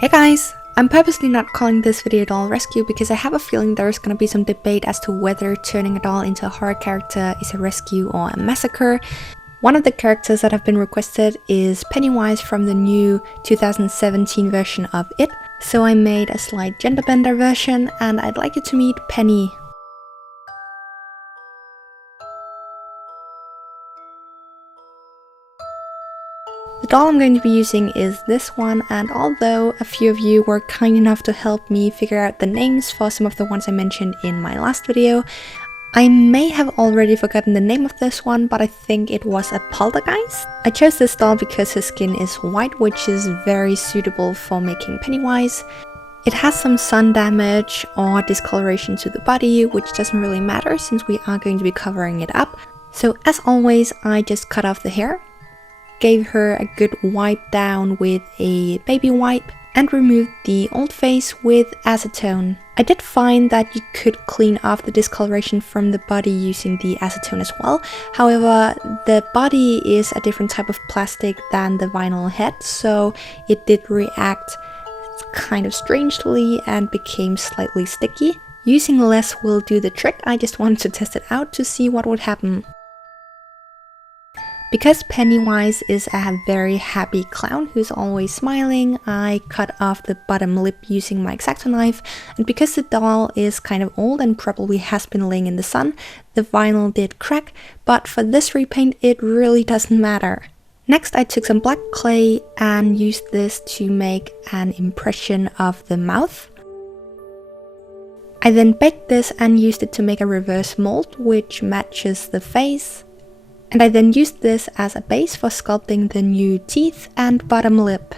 Hey guys! I'm purposely not calling this video doll rescue because I have a feeling there's gonna be some debate as to whether turning a doll into a horror character is a rescue or a massacre. One of the characters that have been requested is Pennywise from the new 2017 version of It, so I made a slight gender bender version and I'd like you to meet Penny. The doll I'm going to be using is this one, and although a few of you were kind enough to help me figure out the names for some of the ones I mentioned in my last video, I may have already forgotten the name of this one, but I think it was a poltergeist. I chose this doll because his skin is white, which is very suitable for making Pennywise. It has some sun damage or discoloration to the body, which doesn't really matter since we are going to be covering it up. So as always, I just cut off the hair, gave her a good wipe down with a baby wipe, and removed the old face with acetone. I did find that you could clean off the discoloration from the body using the acetone as well. However, the body is a different type of plastic than the vinyl head, so it did react kind of strangely and became slightly sticky. Using less will do the trick. I just wanted to test it out to see what would happen. Because Pennywise is a very happy clown who's always smiling, I cut off the bottom lip using my X-Acto knife, and because the doll is kind of old and probably has been laying in the sun, the vinyl did crack, but for this repaint it really doesn't matter. Next I took some black clay and used this to make an impression of the mouth. I then baked this and used it to make a reverse mold which matches the face. And I then used this as a base for sculpting the new teeth and bottom lip.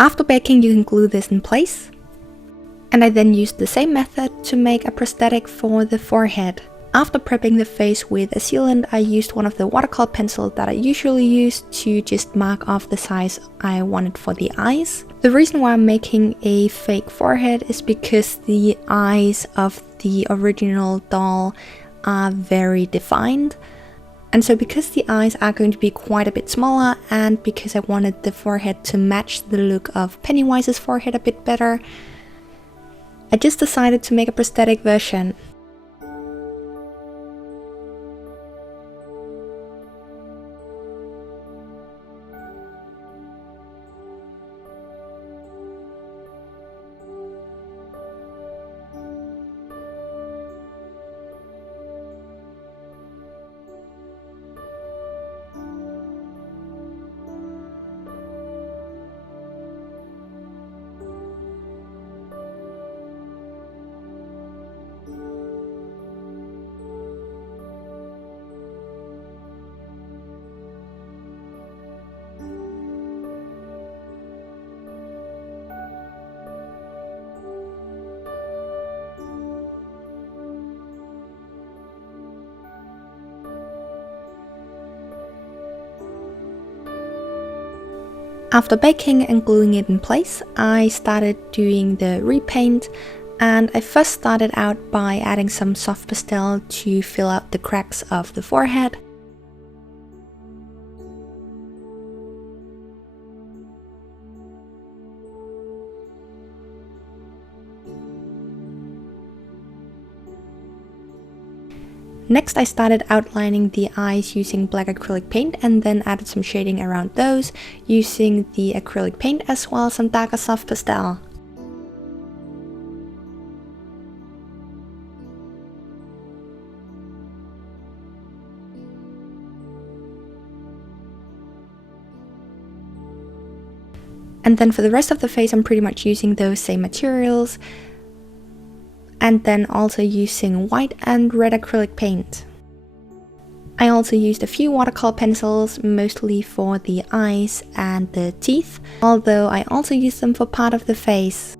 After baking, you can glue this in place. And I then used the same method to make a prosthetic for the forehead. After prepping the face with a sealant, I used one of the watercolor pencils that I usually use to just mark off the size I wanted for the eyes. The reason why I'm making a fake forehead is because the eyes of the original doll are very defined. And so because the eyes are going to be quite a bit smaller, and because I wanted the forehead to match the look of Pennywise's forehead a bit better, I just decided to make a prosthetic version. After baking and gluing it in place, I started doing the repaint, and I first started out by adding some soft pastel to fill out the cracks of the forehead. Next I started outlining the eyes using black acrylic paint and then added some shading around those using the acrylic paint as well as some darker soft pastel. And then for the rest of the face, I'm pretty much using those same materials, and then also using white and red acrylic paint. I also used a few watercolor pencils, mostly for the eyes and the teeth, although I also used them for part of the face.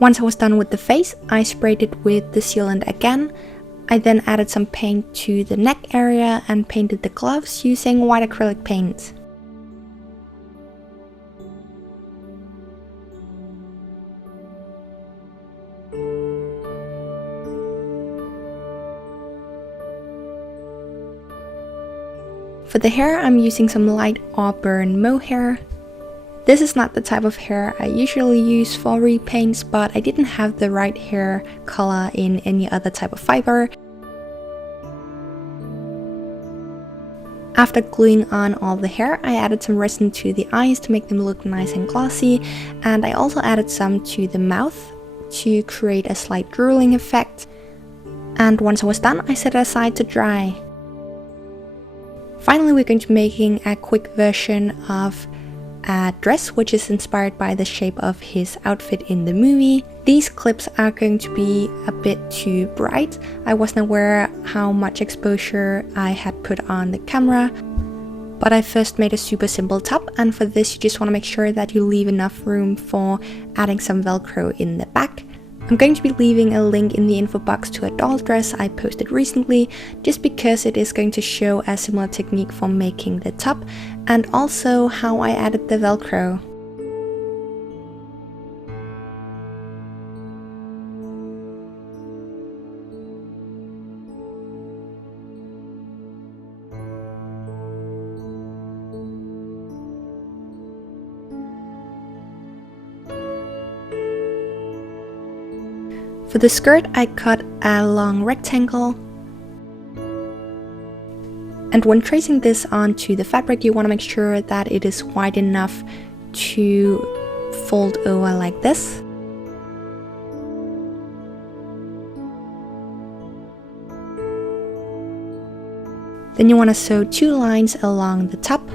Once I was done with the face, I sprayed it with the sealant again. I then added some paint to the neck area and painted the gloves using white acrylic paint. For the hair, I'm using some light auburn mohair. This is not the type of hair I usually use for repaints, but I didn't have the right hair color in any other type of fiber. After gluing on all the hair, I added some resin to the eyes to make them look nice and glossy, and I also added some to the mouth to create a slight drooling effect. And once I was done, I set it aside to dry. Finally, we're going to be making a quick version of a dress which is inspired by the shape of his outfit in the movie. These clips are going to be a bit too bright. I wasn't aware how much exposure I had put on the camera, but I first made a super simple top, and for this you just want to make sure that you leave enough room for adding some velcro in the back. I'm going to be leaving a link in the info box to a doll dress I posted recently, just because it is going to show a similar technique for making the top, and also how I added the Velcro. For the skirt, I cut a long rectangle, and when tracing this onto the fabric, you want to make sure that it is wide enough to fold over like this. Then you want to sew 2 lines along the top.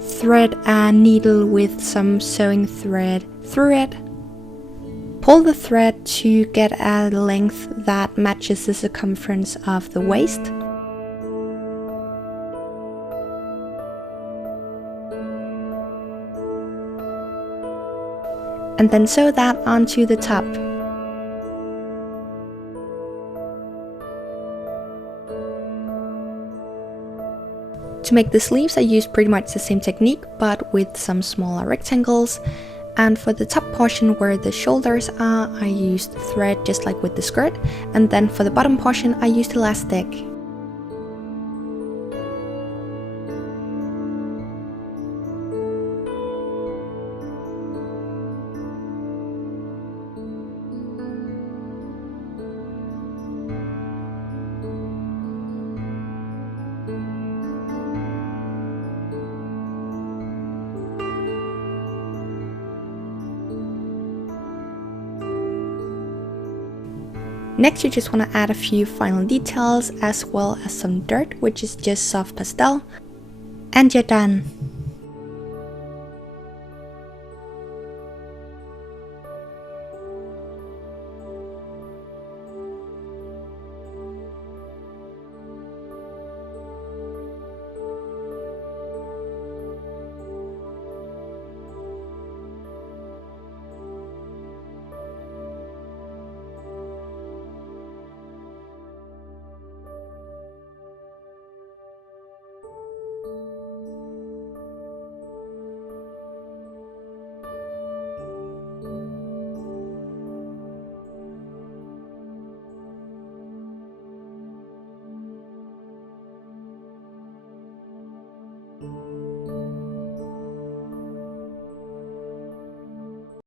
Thread a needle with some sewing thread through it. Pull the thread to get a length that matches the circumference of the waist. And then sew that onto the top. To make the sleeves, I used pretty much the same technique, but with some smaller rectangles. And for the top portion where the shoulders are, I used thread just like with the skirt. And then for the bottom portion, I used elastic. Next, you just want to add a few final details as well as some dirt, which is just soft pastel, and you're done.